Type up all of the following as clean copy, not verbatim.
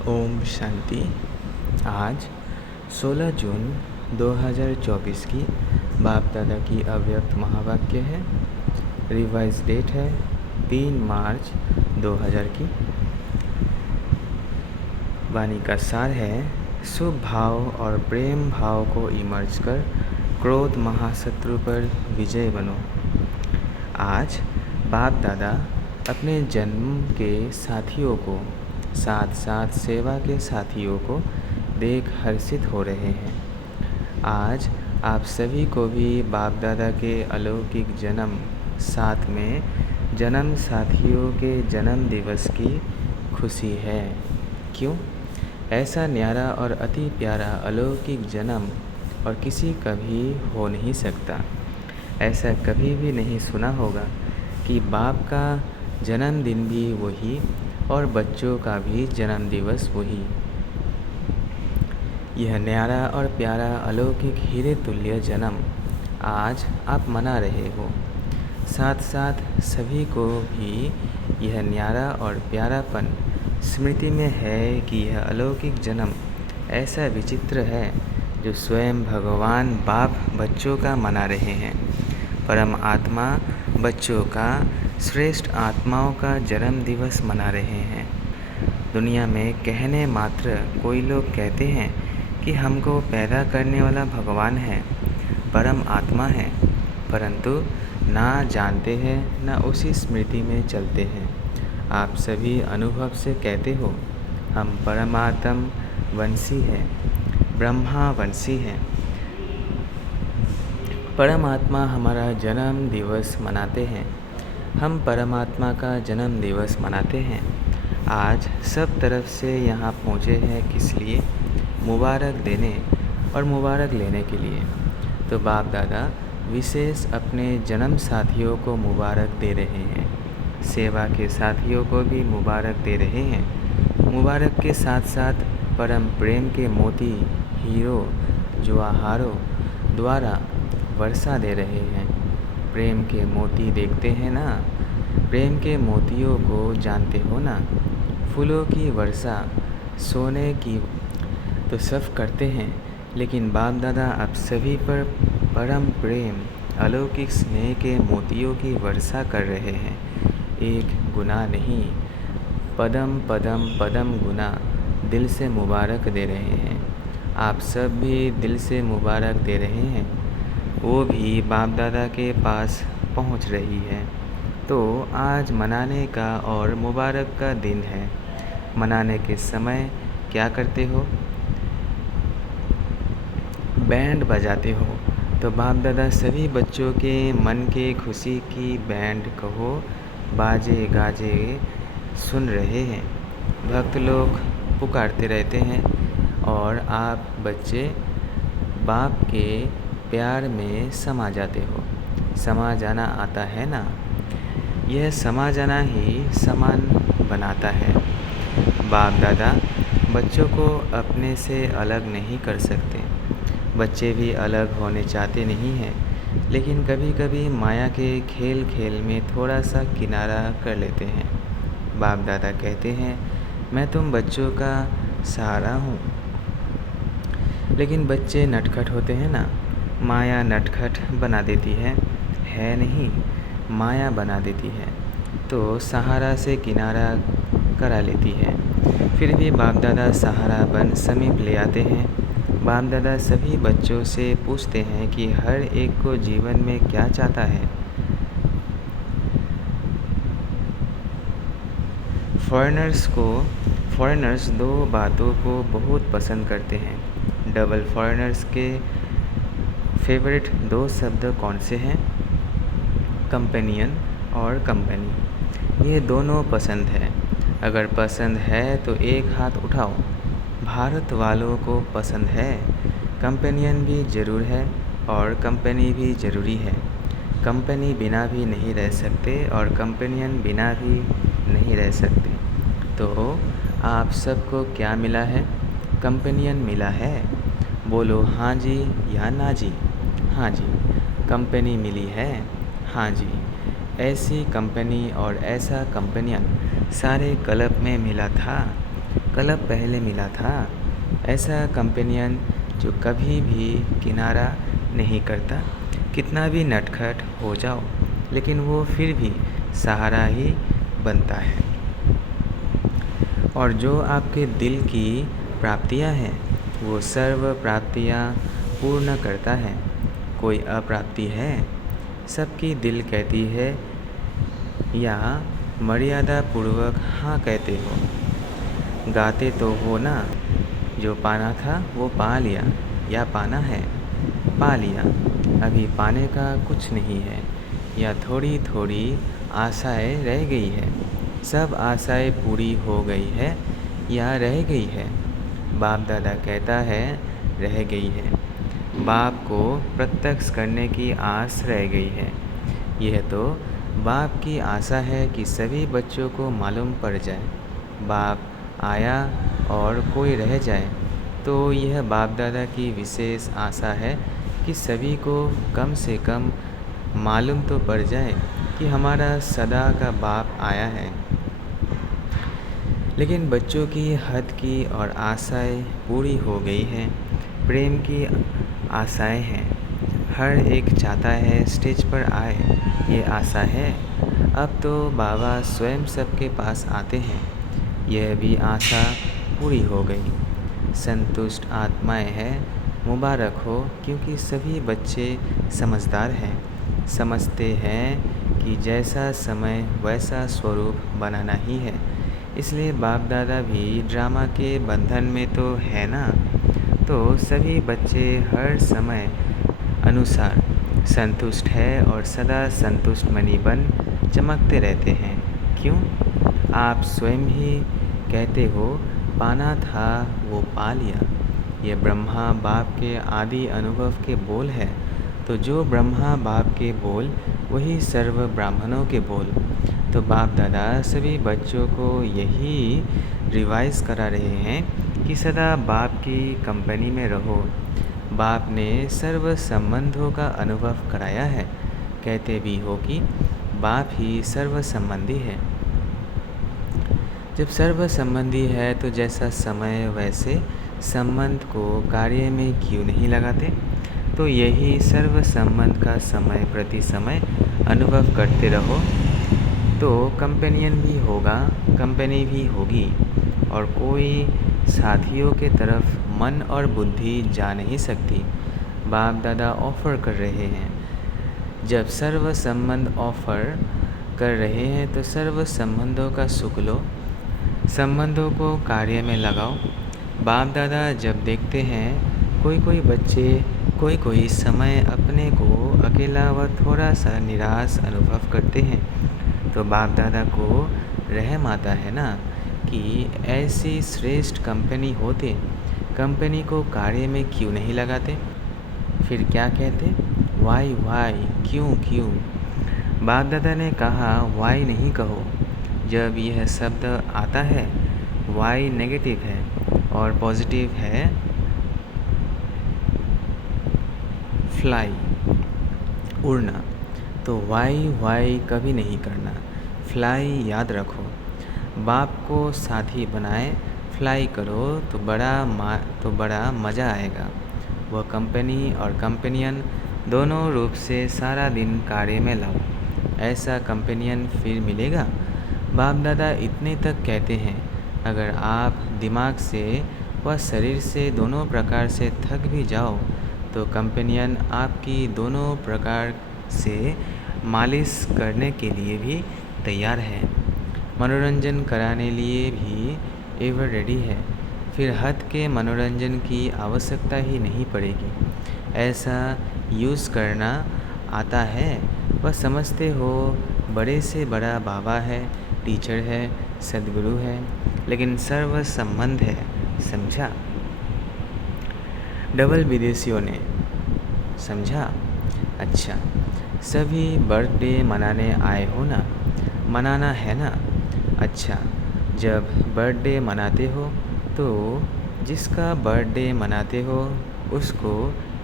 ओम शांति। आज 16 जून 2024 की बाप दादा की अव्यक्त महावाक्य है। रिवाइज डेट है 3 मार्च 2000 की। वाणी का सार है, शुभ भाव और प्रेम भाव को इमर्ज कर क्रोध महाशत्रु पर विजय बनो। आज बाप दादा अपने जन्म के साथियों को साथ साथ सेवा के साथियों को देख हर्षित हो रहे हैं। आज आप सभी को भी बाप दादा के अलौकिक जन्म साथ में जन्म साथियों के जन्म दिवस की खुशी है। क्यों? ऐसा न्यारा और अति प्यारा अलौकिक जन्म और किसी का भी हो नहीं सकता। ऐसा कभी भी नहीं सुना होगा कि बाप का जन्मदिन भी वही और बच्चों का भी जन्म दिवस वही। यह न्यारा और प्यारा अलौकिक हीरे तुल्य जन्म आज आप मना रहे हो। साथ साथ सभी को भी यह न्यारा और प्यारापन स्मृति में है कि यह अलौकिक जन्म ऐसा विचित्र है जो स्वयं भगवान बाप बच्चों का मना रहे हैं। परम आत्मा बच्चों का श्रेष्ठ आत्माओं का जन्म दिवस मना रहे हैं। दुनिया में कहने मात्र कोई लोग कहते हैं कि हमको पैदा करने वाला भगवान है, परम आत्मा है, परंतु ना जानते हैं ना उसी स्मृति में चलते हैं। आप सभी अनुभव से कहते हो हम परमात्म वंशी हैं, ब्रह्मा वंशी हैं। परमात्मा हमारा जन्म दिवस मनाते हैं, हम परमात्मा का जन्म दिवस मनाते हैं। आज सब तरफ से यहाँ पहुँचे हैं किस लिए? मुबारक देने और मुबारक लेने के लिए। तो बाप दादा विशेष अपने जन्म साथियों को मुबारक दे रहे हैं, सेवा के साथियों को भी मुबारक दे रहे हैं। मुबारक के साथ साथ परम प्रेम के मोती हीरो जवाहरों द्वारा वर्षा दे रहे हैं। प्रेम के मोती देखते हैं ना, प्रेम के मोतियों को जानते हो ना। फूलों की वर्षा सोने की तो सब करते हैं, लेकिन बाप दादा आप सभी पर परम प्रेम अलौकिक स्नेह के मोतियों की वर्षा कर रहे हैं। एक गुना नहीं, पदम पदम पदम गुना दिल से मुबारक दे रहे हैं। आप सब भी दिल से मुबारक दे रहे हैं। वो भी बाप दादा के पास पहुंच रही है। तो आज मनाने का और मुबारक का दिन है। मनाने के समय क्या करते हो? बैंड बजाते हो। तो बाप दादा सभी बच्चों के मन के खुशी की बैंड कहो बाजे गाजे सुन रहे हैं। भक्त लोग पुकारते रहते हैं और आप बच्चे बाप के प्यार में समा जाते हो। समा जाना आता है ना, यह समा जाना ही समान बनाता है। बाप दादा बच्चों को अपने से अलग नहीं कर सकते। बच्चे भी अलग होने चाहते नहीं हैं, लेकिन कभी कभी माया के खेल खेल में थोड़ा सा किनारा कर लेते हैं। बाप दादा कहते हैं मैं तुम बच्चों का सहारा हूँ, लेकिन बच्चे नटखट होते हैं ना। माया नटखट बना देती है नहीं, माया बना देती है, तो सहारा से किनारा करा लेती है। फिर भी बाप दादा सहारा बन समीप ले आते हैं। बाप दादा सभी बच्चों से पूछते हैं कि हर एक को जीवन में क्या चाहता है। फॉरेनर्स दो बातों को बहुत पसंद करते हैं। डबल फॉरेनर्स के फेवरेट दो शब्द कौन से हैं? कंपेनियन और कंपनी। ये दोनों पसंद है। अगर पसंद है तो एक हाथ उठाओ। भारत वालों को पसंद है। कंपेनियन भी ज़रूर है और कंपनी भी ज़रूरी है। कंपनी बिना भी नहीं रह सकते और कंपेनियन बिना भी नहीं रह सकते। तो आप सबको क्या मिला है? कंपेनियन मिला है। बोलो हाँ जी या ना जी। हाँ जी, कंपनी मिली है। हाँ जी, ऐसी कंपनी और ऐसा कंपेनियन सारे क्लब में मिला था। क्लब पहले मिला था। ऐसा कंपेनियन जो कभी भी किनारा नहीं करता, कितना भी नटखट हो जाओ लेकिन वो फिर भी सहारा ही बनता है। और जो आपके दिल की प्राप्तियां हैं वो सर्व प्राप्तियां पूर्ण करता है। कोई अप्राप्ति है, सबकी दिल कहती है या मर्यादा पूर्वक हाँ कहते हो। गाते तो हो ना, जो पाना था वो पा लिया, या पाना है पा लिया, अभी पाने का कुछ नहीं है, या थोड़ी थोड़ी आशाएं रह गई है। सब आशाएं पूरी हो गई है या रह गई है। बाप दादा कहता है रह गई है। बाप को प्रत्यक्ष करने की आस रह गई है। यह तो बाप की आशा है कि सभी बच्चों को मालूम पड़ जाए। बाप आया और कोई रह जाए तो यह बाप दादा की विशेष आशा है कि सभी को कम से कम मालूम तो पड़ जाए कि हमारा सदा का बाप आया है। लेकिन बच्चों की हद की और आशाएं पूरी हो गई हैं। प्रेम की आशाएं हैं। हर एक चाहता है स्टेज पर आए, ये आशा है। अब तो बाबा स्वयं सबके पास आते हैं, यह भी आशा पूरी हो गई। संतुष्ट आत्माएं हैं, मुबारक हो, क्योंकि सभी बच्चे समझदार हैं, समझते हैं कि जैसा समय वैसा स्वरूप बनाना ही है। इसलिए बाप दादा भी ड्रामा के बंधन में तो है ना। तो सभी बच्चे हर समय अनुसार संतुष्ट है और सदा संतुष्ट मणि बन चमकते रहते हैं। क्यों? आप स्वयं ही कहते हो पाना था वो पा लिया। ये ब्रह्मा बाप के आदि अनुभव के बोल है। तो जो ब्रह्मा बाप के बोल वही सर्व ब्राह्मणों के बोल। तो बाप दादा सभी बच्चों को यही रिवाइज करा रहे हैं कि सदा बाप की कंपनी में रहो। बाप ने सर्व संबंधों का अनुभव कराया है। कहते भी हो कि बाप ही सर्व संबंधी है। जब सर्व संबंधी है तो जैसा समय वैसे संबंध को कार्य में क्यों नहीं लगाते। तो यही सर्व संबंध का समय प्रति समय अनुभव करते रहो तो कंपेनियन भी होगा, कंपनी भी होगी, और कोई साथियों के तरफ मन और बुद्धि जा नहीं सकती। बाप दादा ऑफ़र कर रहे हैं। जब सर्व संबंध ऑफ़र कर रहे हैं तो सर्व संबंधों का सुख लो, संबंधों को कार्य में लगाओ। बाप दादा जब देखते हैं कोई बच्चे कोई समय अपने को अकेला व थोड़ा सा निराश अनुभव करते हैं तो बाप दादा को रहम आता है ना कि ऐसी श्रेष्ठ कंपनी होते, कंपनी को कार्य में क्यों नहीं लगाते। फिर क्या कहते, वाई वाई, क्यों। बाप दादा ने कहा वाई नहीं कहो। जब यह शब्द आता है वाई नेगेटिव है और पॉजिटिव है फ्लाई, उड़ना। तो वाई कभी नहीं करना, फ्लाई याद रखो। बाप को साथी बनाए, फ्लाई करो तो बड़ा मज़ा आएगा। वह कंपनी और कंपेनियन दोनों रूप से सारा दिन कार्य में लाओ, ऐसा कंपेनियन फिर मिलेगा। बाप दादा इतने तक कहते हैं, अगर आप दिमाग से व शरीर से दोनों प्रकार से थक भी जाओ तो कंपेनियन आपकी दोनों प्रकार से मालिश करने के लिए भी तैयार है, मनोरंजन कराने लिए भी एवर रेडी है। फिर हद के मनोरंजन की आवश्यकता ही नहीं पड़ेगी। ऐसा यूज़ करना आता है, वह समझते हो बड़े से बड़ा बाबा है, टीचर है, सदगुरु है, लेकिन सर्व संबंध है, समझा। डबल विदेशियों ने समझा। अच्छा, सभी बर्थडे मनाने आए हो ना, मनाना है ना। अच्छा, जब बर्थडे मनाते हो तो जिसका बर्थडे मनाते हो उसको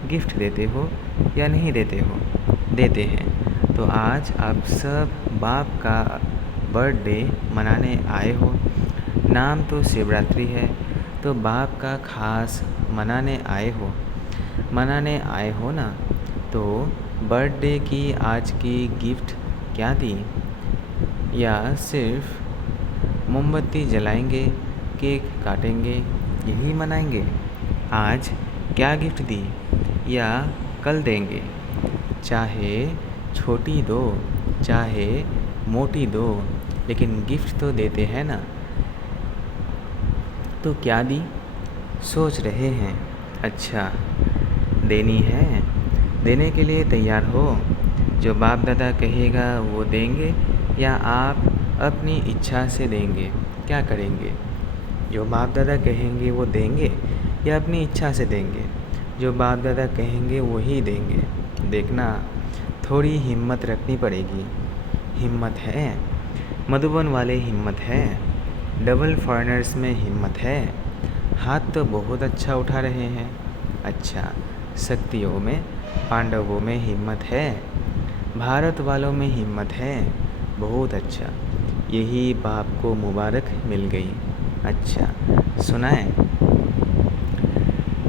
गिफ्ट देते हो या नहीं देते हो। देते हैं। तो आज आप सब बाप का बर्थडे मनाने आए हो। नाम तो शिवरात्रि है, तो बाप का खास मनाने आए हो ना। तो बर्थडे की आज की गिफ्ट क्या दी? या सिर्फ मोमबत्ती जलाएंगे, केक काटेंगे, यही मनाएंगे? आज क्या गिफ्ट दी या कल देंगे? चाहे छोटी दो, चाहे मोटी दो, लेकिन गिफ्ट तो देते हैं ना। तो क्या दी? सोच रहे हैं। अच्छा, देनी है। देने के लिए तैयार हो? जो बाप दादा कहेगा वो देंगे या आप अपनी इच्छा से देंगे? क्या करेंगे? जो बाप दादा कहेंगे वो देंगे या अपनी इच्छा से देंगे? जो बाप दादा कहेंगे वही देंगे। देखना, थोड़ी हिम्मत रखनी पड़ेगी। हिम्मत है? मधुबन वाले हिम्मत है? डबल फॉरेनर्स में हिम्मत है? हाथ तो बहुत अच्छा उठा रहे हैं। अच्छा, शक्तियों में, पांडवों में हिम्मत है? भारत वालों में हिम्मत है? बहुत अच्छा, यही बाप को मुबारक मिल गई। अच्छा, सुनाएं?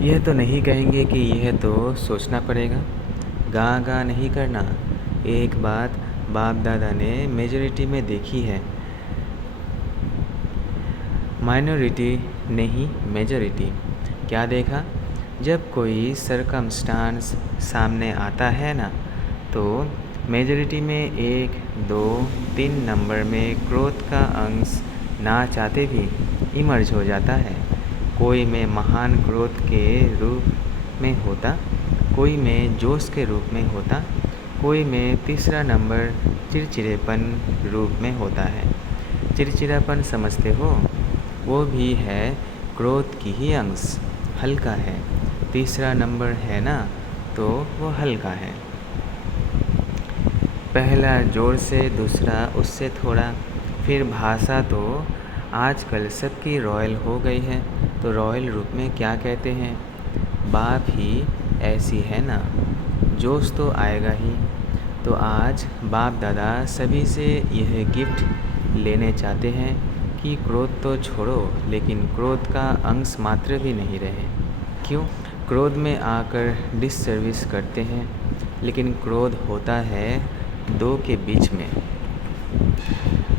यह तो नहीं कहेंगे कि यह तो सोचना पड़ेगा। गा गा नहीं करना। एक बात बाप दादा ने मेजॉरिटी में देखी है, माइनॉरिटी नहीं मेजॉरिटी। क्या देखा? जब कोई सरकमस्टांस सामने आता है ना, तो मेजॉरिटी में 1, 2, 3 नंबर में क्रोध का अंश ना चाहते भी इमर्ज हो जाता है। कोई में महान क्रोध के रूप में होता, कोई में जोश के रूप में होता, कोई में तीसरा नंबर चिड़चिड़ेपन रूप में होता है। चिड़चिड़ापन समझते हो? वो भी है क्रोध की ही अंश, हल्का है। तीसरा नंबर है ना, तो वो हल्का है। पहला जोर से, दूसरा उससे थोड़ा। फिर भाषा तो आजकल सबकी रॉयल हो गई है, तो रॉयल रूप में क्या कहते हैं? बाप ही ऐसी है ना, जोश तो आएगा ही। तो आज बाप दादा सभी से यह गिफ्ट लेने चाहते हैं कि क्रोध तो छोड़ो, लेकिन क्रोध का अंश मात्र भी नहीं रहे। क्यों? क्रोध में आकर डिससर्विस करते हैं, लेकिन क्रोध होता है दो के बीच में,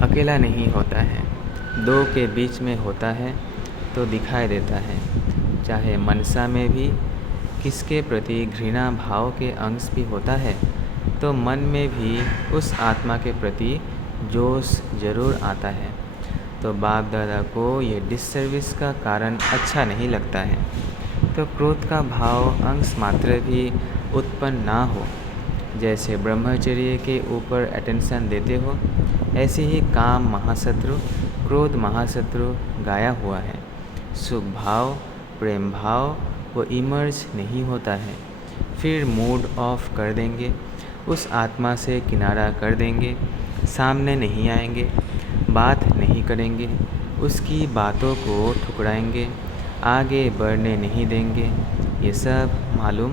अकेला नहीं होता है, दो के बीच में होता है, तो दिखाई देता है। चाहे मनसा में भी किसके प्रति घृणा भाव के अंश भी होता है, तो मन में भी उस आत्मा के प्रति जोश जरूर आता है। तो बाप दादा को ये डिससर्विस का कारण अच्छा नहीं लगता है। तो क्रोध का भाव अंश मात्र भी उत्पन्न ना हो। जैसे ब्रह्मचर्य के ऊपर अटेंशन देते हो, ऐसे ही काम महाशत्रु, क्रोध महाशत्रु गाया हुआ है। सुख भाव, प्रेम भाव वो इमर्ज नहीं होता है। फिर मूड ऑफ कर देंगे, उस आत्मा से किनारा कर देंगे, सामने नहीं आएंगे, बात नहीं करेंगे, उसकी बातों को ठुकराएंगे, आगे बढ़ने नहीं देंगे। ये सब मालूम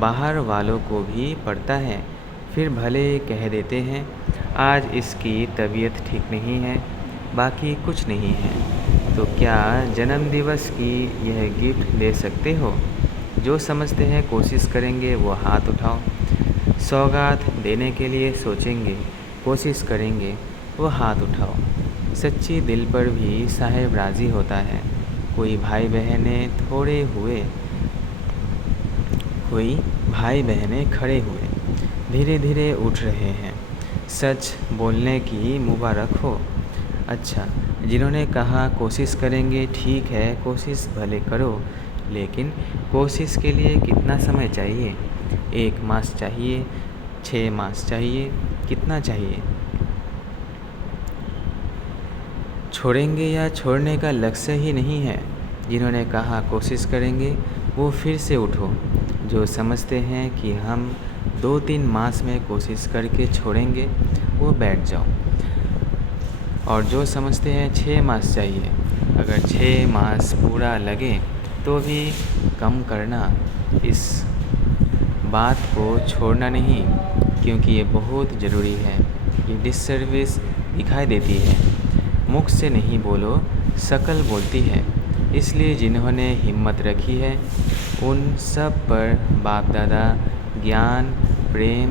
बाहर वालों को भी पड़ता है। फिर भले कह देते हैं आज इसकी तबीयत ठीक नहीं है, बाकी कुछ नहीं है। तो क्या जन्मदिवस की यह गिफ्ट ले सकते हो? जो समझते हैं कोशिश करेंगे वो हाथ उठाओ। सौगात देने के लिए सोचेंगे, कोशिश करेंगे, वो हाथ उठाओ। सच्ची दिल पर भी साहेब राज़ी होता है। कोई भाई बहनें खड़े हुए, धीरे धीरे उठ रहे हैं। सच बोलने की मुबारक हो। अच्छा, जिन्होंने कहा कोशिश करेंगे, ठीक है, कोशिश भले करो, लेकिन कोशिश के लिए कितना समय चाहिए? 1 मास चाहिए, 6 मास चाहिए, कितना चाहिए? छोड़ेंगे या छोड़ने का लक्ष्य ही नहीं है। जिन्होंने कहा कोशिश करेंगे, वो फिर से उठो। जो समझते हैं कि हम 2-3 मास में कोशिश करके छोड़ेंगे, वो बैठ जाओ। और जो समझते हैं 6 मास चाहिए, अगर 6 मास पूरा लगे तो भी कम करना, इस बात को छोड़ना नहीं, क्योंकि ये बहुत ज़रूरी है। ये डिससर्विस दिखाई देती है। मुख से नहीं बोलो, सकल बोलती है। इसलिए जिन्होंने हिम्मत रखी है उन सब पर बाप दादा ज्ञान, प्रेम,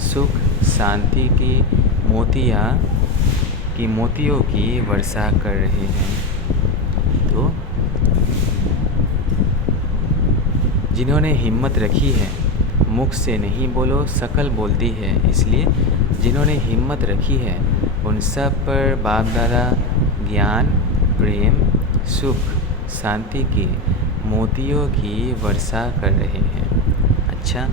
सुख, शांति मोतियों की वर्षा कर रहे हैं। तो जिन्होंने हिम्मत रखी है, मुख से नहीं बोलो सकल बोलती है, इसलिए जिन्होंने हिम्मत रखी है उन सब पर बाप दादा ज्ञान, प्रेम, सुख, शांति की मोतियों की वर्षा कर रहे हैं। अच्छा,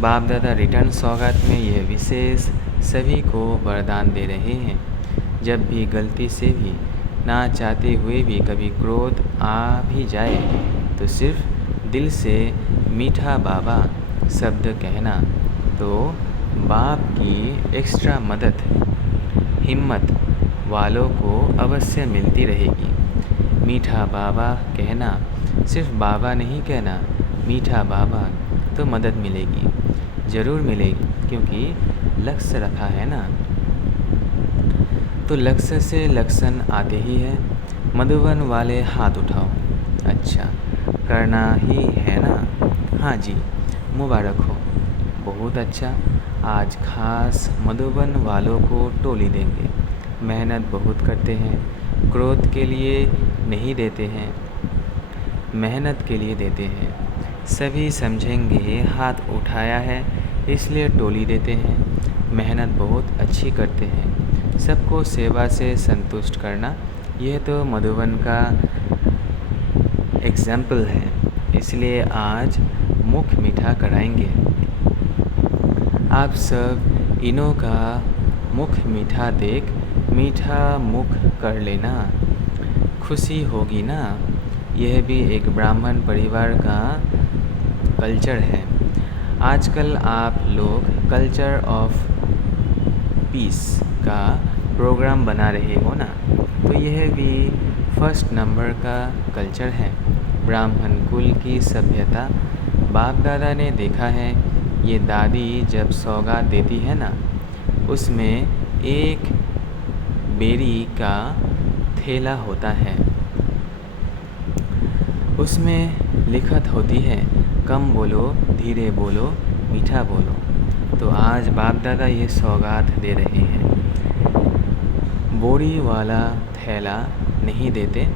बाप दादा रिटर्न सौगात में यह विशेष सभी को वरदान दे रहे हैं। जब भी गलती से भी ना चाहते हुए भी कभी क्रोध आ भी जाए तो सिर्फ दिल से मीठा बाबा शब्द कहना, तो बाप की एक्स्ट्रा मदद हिम्मत वालों को अवश्य मिलती रहेगी। मीठा बाबा कहना, सिर्फ बाबा नहीं कहना, मीठा बाबा, तो मदद मिलेगी, ज़रूर मिलेगी, क्योंकि लक्ष्य रखा है ना। तो लक्ष्य से लक्षण आते ही है। मधुबन वाले हाथ उठाओ। अच्छा, करना ही है ना? हाँ जी, मुबारक हो। बहुत अच्छा। आज खास मधुबन वालों को टोली देंगे। मेहनत बहुत करते हैं, क्रोध के लिए नहीं देते हैं, मेहनत के लिए देते हैं। सभी समझेंगे हाथ उठाया है इसलिए टोली देते हैं। मेहनत बहुत अच्छी करते हैं, सबको सेवा से संतुष्ट करना, यह तो मधुबन का एग्जाम्पल है। इसलिए आज मुख मीठा कराएंगे। आप सब इन्हों का मुख मीठा देख मीठा मुख कर लेना, खुशी होगी ना। यह भी एक ब्राह्मण परिवार का कल्चर है। आजकल आप लोग कल्चर ऑफ पीस का प्रोग्राम बना रहे हो ना, तो यह भी फर्स्ट नंबर का कल्चर है। ब्राह्मण कुल की सभ्यता बाप दादा ने देखा है। ये दादी जब सौगात देती है ना, उसमें एक बेरी का थैला होता है, उसमें लिखत होती है, कम बोलो, धीरे बोलो, मीठा बोलो। तो आज बाप दादा ये सौगात दे रहे हैं। बोरी वाला थैला नहीं देते,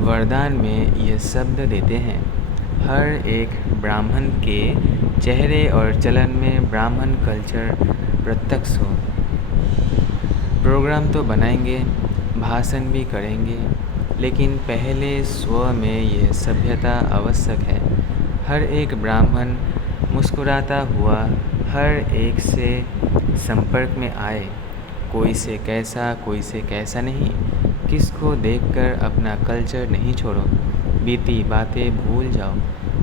वरदान में ये शब्द देते हैं। हर एक ब्राह्मण के चेहरे और चलन में ब्राह्मण कल्चर प्रत्यक्ष हो। प्रोग्राम तो बनाएंगे, भाषण भी करेंगे, लेकिन पहले स्व में यह सभ्यता आवश्यक है। हर एक ब्राह्मण मुस्कुराता हुआ हर एक से संपर्क में आए, कोई से कैसा कोई से कैसा नहीं। किसको देखकर अपना कल्चर नहीं छोड़ो, बीती बातें भूल जाओ,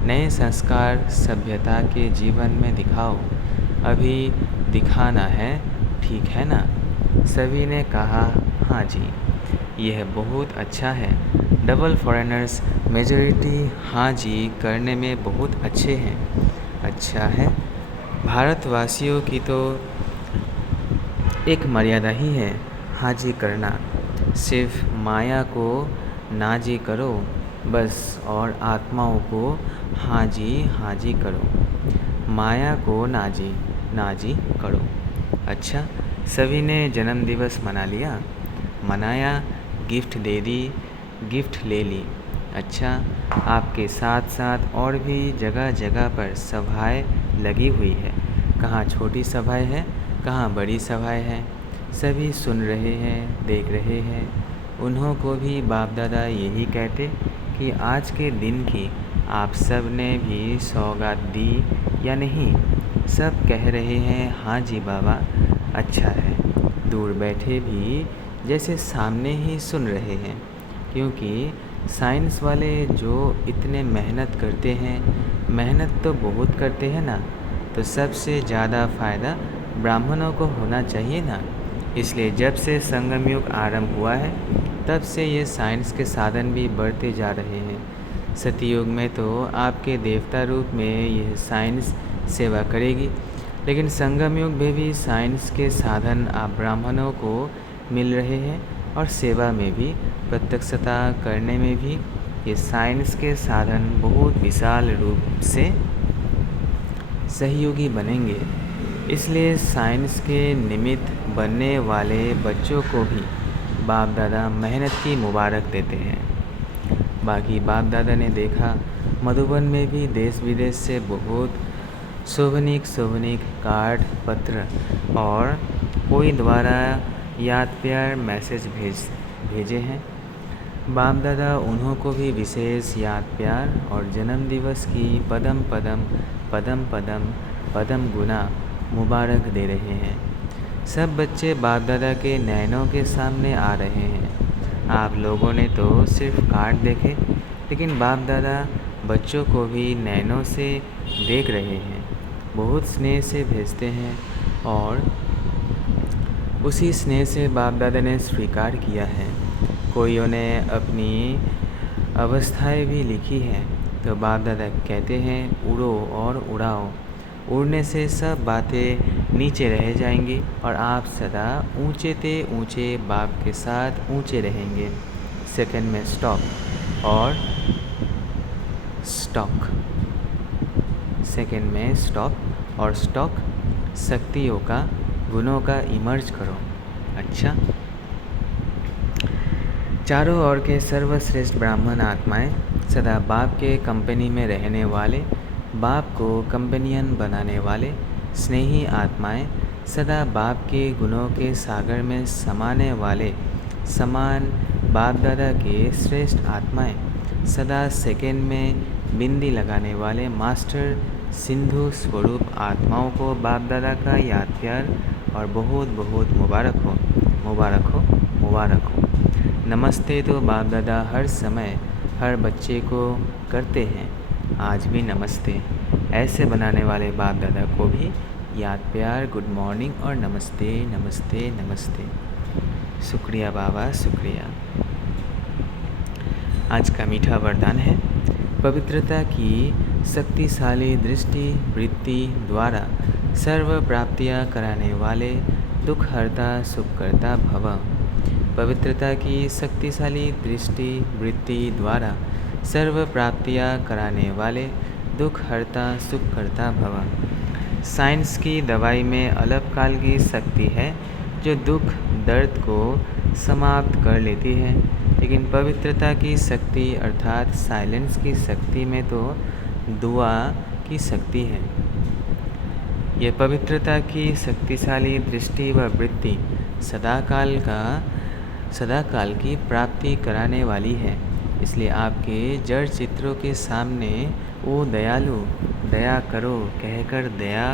नए संस्कार सभ्यता के जीवन में दिखाओ। अभी दिखाना है, ठीक है ना? सभी ने कहा हाँ जी। यह बहुत अच्छा है। डबल फॉरेनर्स मेजॉरिटी हाँ जी करने में बहुत अच्छे हैं। अच्छा है। भारतवासियों की तो एक मर्यादा ही है हाँ जी करना। सिर्फ माया को ना जी करो बस, और आत्माओं को हाँ जी करो। माया को ना जी करो। अच्छा, सभी ने जन्मदिवस मना लिया? मनाया, गिफ्ट दे दी, गिफ्ट ले ली। अच्छा, आपके साथ साथ और भी जगह जगह पर सभाएं लगी हुई है। कहाँ छोटी सभाएं हैं, कहाँ बड़ी सभाएं हैं। सभी सुन रहे हैं, देख रहे हैं। उन्हों को भी बाप दादा यही कहते कि आज के दिन की आप सब ने भी सौगात दी या नहीं। सब कह रहे हैं हाँ जी बाबा। अच्छा है, दूर बैठे भी जैसे सामने ही सुन रहे हैं, क्योंकि साइंस वाले जो इतने मेहनत करते हैं, मेहनत तो बहुत करते हैं ना, तो सबसे ज़्यादा फ़ायदा ब्राह्मणों को होना चाहिए ना। इसलिए जब से संगम युग आरंभ हुआ है तब से ये साइंस के साधन भी बढ़ते जा रहे हैं। सतयुग में तो आपके देवता रूप में यह साइंस सेवा करेगी, लेकिन संगम युग में भी साइंस के साधन आप ब्राह्मणों को मिल रहे हैं। और सेवा में भी, प्रत्यक्षता करने में भी ये साइंस के साधन बहुत विशाल रूप से सहयोगी बनेंगे। इसलिए साइंस के निमित्त बनने वाले बच्चों को भी बाप दादा मेहनत की मुबारक देते हैं। बाकी बाप दादा ने देखा मधुबन में भी देश विदेश से बहुत शोभनीक कार्ड पत्र और कोई द्वारा याद प्यार मैसेज भेजे हैं। बाप दादा उन्हों को भी विशेष याद प्यार और जन्म दिवस की पदम गुना मुबारक दे रहे हैं। सब बच्चे बाप दादा के नैनों के सामने आ रहे हैं। आप लोगों ने तो सिर्फ कार्ड देखे, लेकिन बाप दादा बच्चों को भी नैनों से देख रहे हैं, बहुत स्नेह से भेजते हैं और उसी स्नेह से बाप दादा ने स्वीकार किया है। कोइयों ने अपनी अवस्थाएं भी लिखी हैं, तो बाप दादा कहते हैं उड़ो और उड़ाओ। उड़ने से सब बातें नीचे रह जाएंगी और आप सदा ऊंचे ते ऊंचे बाप के साथ ऊंचे रहेंगे। सेकंड में स्टॉप और स्टॉक। सेकंड में स्टॉप और स्टॉक शक्तियों का, गुणों का इमर्ज करो। अच्छा, चारों ओर के सर्वश्रेष्ठ ब्राह्मण आत्माएं, सदा बाप के कंपनी में रहने वाले, बाप को कंपेनियन बनाने वाले स्नेही आत्माएं, सदा बाप के गुणों के सागर में समाने वाले समान बाप दादा के श्रेष्ठ आत्माएं, सदा सेकेंड में बिंदी लगाने वाले मास्टर सिंधु स्वरूप आत्माओं को बाप दादा का याद प्यार और बहुत बहुत मुबारक हो, मुबारक हो, मुबारक हो। नमस्ते तो बाप दादा हर समय हर बच्चे को करते हैं, आज भी नमस्ते। ऐसे बनाने वाले बाप दादा को भी याद प्यार, गुड मॉर्निंग और नमस्ते नमस्ते नमस्ते। शुक्रिया बाबा, शुक्रिया। आज का मीठा वरदान है, पवित्रता की शक्तिशाली दृष्टि वृत्ति द्वारा सर्व प्राप्तियाँ कराने वाले दुख हरता सुख करता भव। पवित्रता की शक्तिशाली दृष्टि वृत्ति द्वारा सर्व प्राप्तियाँ कराने वाले दुख हरता सुख करता भव। साइंस की दवाई में अल्पकाल की शक्ति है जो दुख दर्द को समाप्त कर लेती है, लेकिन पवित्रता की शक्ति अर्थात साइलेंस की शक्ति में तो दुआ की शक्ति है। यह पवित्रता की शक्तिशाली दृष्टि व वृत्ति सदाकाल की प्राप्ति कराने वाली है। इसलिए आपके जड़ चित्रों के सामने ओ दयालु दया करो कहकर दया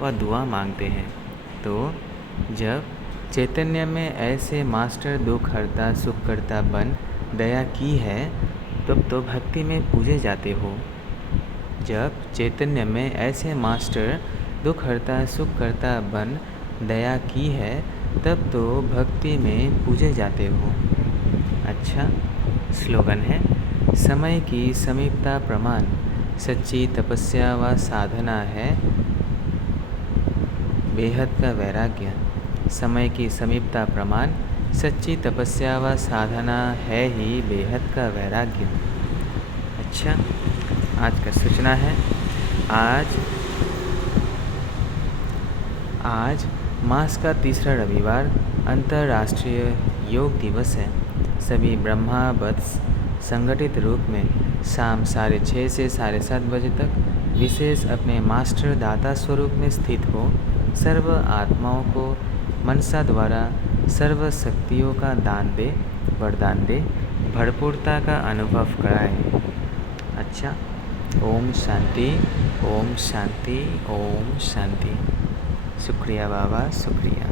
व दुआ मांगते हैं। तो जब चैतन्य में ऐसे मास्टर दुख हरता सुख करता बन दया की है, तब तो भक्ति में पूजे जाते हो। जब चैतन्य में ऐसे मास्टर दुख हरता सुख करता बन दया की है, तब तो भक्ति में पूजे जाते हो। अच्छा, स्लोगन है, समय की समीपता प्रमाण सच्ची तपस्या व साधना है बेहद का वैराग्य। समय की समीपता प्रमाण सच्ची तपस्या व साधना है ही बेहद का वैराग्य। अच्छा, आज का सूचना है, आज मास का तीसरा रविवार अंतर्राष्ट्रीय योग दिवस है। सभी ब्रह्मा वत्स संगठित रूप में शाम 6:30 से 7:30 बजे तक विशेष अपने मास्टर दाता स्वरूप में स्थित हो सर्व आत्माओं को मनसा द्वारा सर्व शक्तियों का दान दे, वरदान दे, भरपूरता का अनुभव कराए। अच्छा, ओम शांति, ओम शांति, ओम शांति। शुक्रिया बाबा, शुक्रिया।